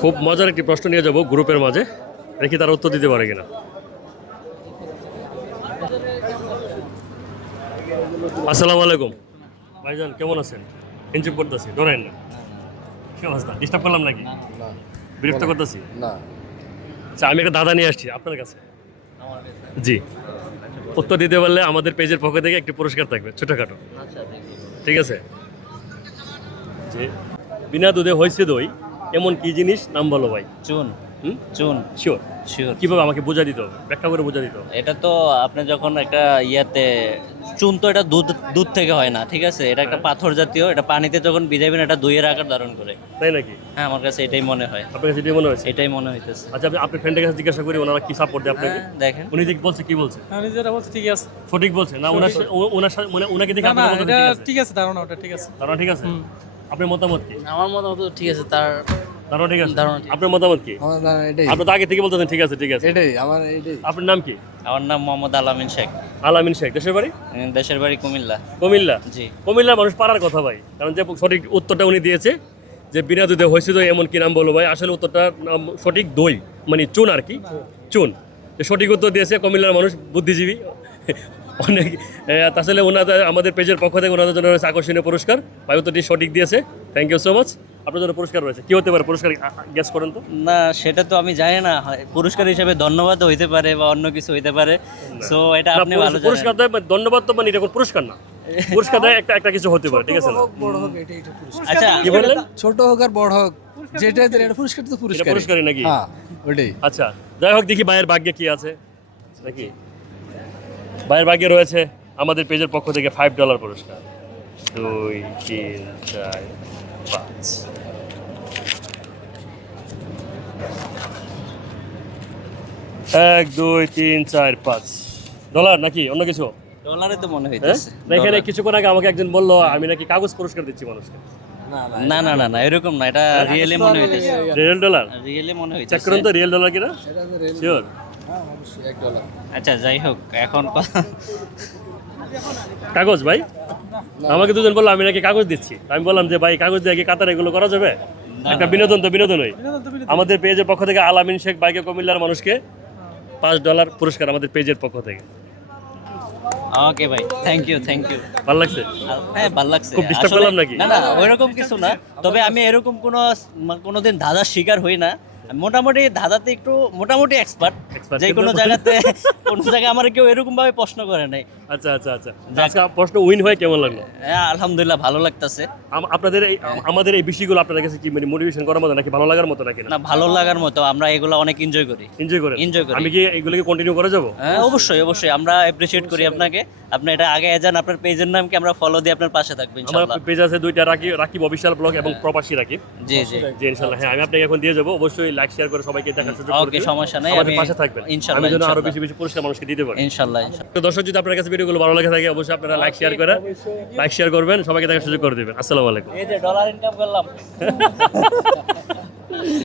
খুব মজার একটি প্রশ্ন নিয়ে যাব গ্রুপের মাঝে। দেখি তারা উত্তর দিতে পারে কিনা। আসসালামু আলাইকুম। ভাইজান কেমন আছেন? এনজয় করতেছি ধরেন। না কি অবস্থা? ডিস্টার্ব করলাম নাকি? বিরক্ত করতেছি? না। আচ্ছা আমি একটা দাদা নিয়ে আসছি আপনার কাছে। জি। উত্তর দিতে পারলে আমাদের পেজের পক্ষ থেকে একটি পুরস্কার থাকবে ছোটখাটো। ঠিক আছে? যে বিনা দুধে হয়েছে দই। এমন কি জিনিস? নাম বলো ভাই। চুন। হুম? চুন। শিওর শিওর কীভাবে আমাকে বোঝা দিতে ব্যাখ্যা করে বোঝা দিতে এটা তো আপনি যখন একটা ইয়াতে চুন তো এটা দুধ দুধ থেকে হয় না ঠিক আছে? এটা একটা পাথর জাতীয় এটা পানিতে যখন ভিজাবেন এটা দইয়ের আকার ধারণ করে। তাই নাকি? হ্যাঁ আমার কাছে এটাই মনে হয়। আপনার কাছে এটাই মনে হয়েছে? এটাই মনে হইতেছে। আচ্ছা আপনি ফ্রেন্ডের কাছে জিজ্ঞাসা করি ওনারা কি সাপোর্ট দেয় আপনাকে? হ্যাঁ, দেখেন। উনি যে বলছে কি বলছে? আমি যেটা বলছি ঠিক আছে। সঠিক বলছে? না ওনার ওনার সাথে- মানে ওনাকে দেখে না না আপনার মতামত এটা ঠিক আছে? ঠিক আছে ধারণা ওটা ঠিক আছে। ধারণা ঠিক আছে? আপনার মতামত কি? আমার মতামত ঠিক আছে তার ধারণা ঠিক আছে? ধারণা আপনার মতামত কি? আমার না এটাই। আপনি তো আগে থেকে বলতেছেন ঠিক আছে ঠিক আছে। এটাই আমার এটাই। আপনার নাম কি? আমার নাম মোহাম্মদ আলামিন শেখ। আলামিন শেখ দেশের বাড়ি? দেশের বাড়ি কুমিল্লা। কুমিল্লা? জি। কুমিল্লার মানুষ পারার কথা ভাই কারণ যে সঠিক উত্তরটা উনি দিয়েছে যে বিনা দুধে হয়েছে দই এমন কি নাম বলো ভাই আসলে উত্তরটা নাম সঠিক দই মানে চুন আর কি চুন। সঠিক উত্তর দিয়েছে কুমিল্লার মানুষ বুদ্ধিজীবী অনেক এ, আসলে ওনাদের আমাদের পেজের পক্ষ থেকে ওনাদের জন্য রয়েছে আকর্ষণীয় পুরস্কার। ভাই সঠিক দিয়েছে। থ্যাংক ইউ সো মাচ আপনার জন্য পুরস্কার রয়েছে। কি হতে পারে? পুরস্কার গ্যাস করেন তো। না সেটা তো আমি জানি না। পুরস্কার হিসেবে ধন্যবাদ হইতে পারে বা অন্য কিছু হইতে পারে। সো এটা আপনি ভালো পুরস্কার দেয় মানে ধন্যবাদ তো মানে এটা কোনো পুরস্কার না। পুরস্কার দেয় একটা একটা কিছু হতে পারে ঠিক আছে না? বড় হোক এটাই এটা পুরস্কার। আচ্ছা কি বললেন ছোট হোক আর বড় হোক দেন এটা পুরস্কার তো পুরস্কার পুরস্কারই। নাকি? হ্যাঁ ওটাই আচ্ছা যাই হোক দেখি ভাইয়ের ভাগ্যে কি আছে। নাকি? ভাইয়ের ভাগ্যে রয়েছে আমাদের পেজের পক্ষ থেকে ফাইভ ডলার পুরস্কার। দুই তিন চার পাঁচ। এক দুই তিন চার পাঁচ। ডলার নাকি? অন্য কিছু? ডলারে তো মনে হ্যাঁ? হইতেছে। এখানে কিছুক্ষণ আগে আমাকে একজন বলল আমি নাকি কাগজ পুরস্কার দিচ্ছি মানুষকে। না না না না এরকম না এটা রিয়েলি মনে হইতেছে। রিয়েল ডলার রিয়েলি মনে চেক হইতেছে। করুন তো রিয়েল ডলার কিনা? শিওর আচ্ছা যাই হোক এখন কাগজ ভাই? আমাকে দুজন বলল আমি নাকি কাগজ দিচ্ছি। আমি বললাম যে ভাই কাগজ দিয়ে কি কাতার এগুলো করা যাবে? একটা বিনোদন তো বিনোদনই আমাদের পেজের পক্ষ থেকে আলামিন শেখ বাইকে কুমিল্লার মানুষকে পাঁচ ডলার পুরস্কার আমাদের পেজের পক্ষ থেকে। ওকে ভাই থ্যাংক ইউ থ্যাংক ইউ ভালো লাগছে? হ্যাঁ ভালো লাগছে। খুব disturb করলাম নাকি? না না ওইরকম কিছু না। তবে আমি এরকম কোনো কোনোদিন ধাঁধার শিকার হই না। মোটামুটি ধাঁধাতে একটু মোটামুটি এক্সপার্ট যে কোনো জায়গাতে কোনো জায়গায় আমার কেউ এরকমভাবে প্রশ্ন করে নাই। আচ্ছা আচ্ছা আচ্ছা। আজকে প্রশ্ন উইন হয়ে কেমন লাগল? হ্যাঁ আলহামদুলিল্লাহ ভালো লাগতেছে। আপনাদের এই আমাদের এই বিষয়গুলো আপনাদের কাছে কি মানে মোটিভেশন করার মতো নাকি ভালো লাগার মতো নাকি না? ভালো লাগার মতো। আমরা এগুলো অনেক এনজয় করি। এনজয় করেন? Enjoy করি। আমি কি এগুলোকে কন্টিনিউ করে যাব? হ্যাঁ অবশ্যই অবশ্যই। আমরা অ্যাপ্রিসিয়েট করি আপনাকে। আপনি এটা আগে যান আপনার পেজের নাম কি আমরা ফলো দিয়ে আপনার পাশে থাকব আমার পেজ আছে দুইটা রাকিব রাকিব অফিসিয়াল ব্লগ এবং প্রবাসী রাকিব। জি জি। জি ইনশাল্লাহ হ্যাঁ আমি আপনাকে এখন দিয়ে যাব। অবশ্যই লাইক শেয়ার করে সবাইকে দেখার সুযোগ ওকে সমস্যা নাই আমাদের পাশে থাকবেন। ইনশাআল্লাহ আমি যেন আরও বেশি বেশি পুরস্কার মানুষকে দিতে পারি। ইনশাআল্লাহ ইনশাআল্লাহ। তো দর্শক যদি আপনার কাছে ভিডিওগুলো ভালো লাগে থাকে অবশ্যই আপনারা লাইক শেয়ার করে লাইক শেয়ার করবেন সবাইকে দেখার সুযোগ করে দিবেন। আসসালামু আলাইকুম। এই যে ডলার ইনকাম করলাম।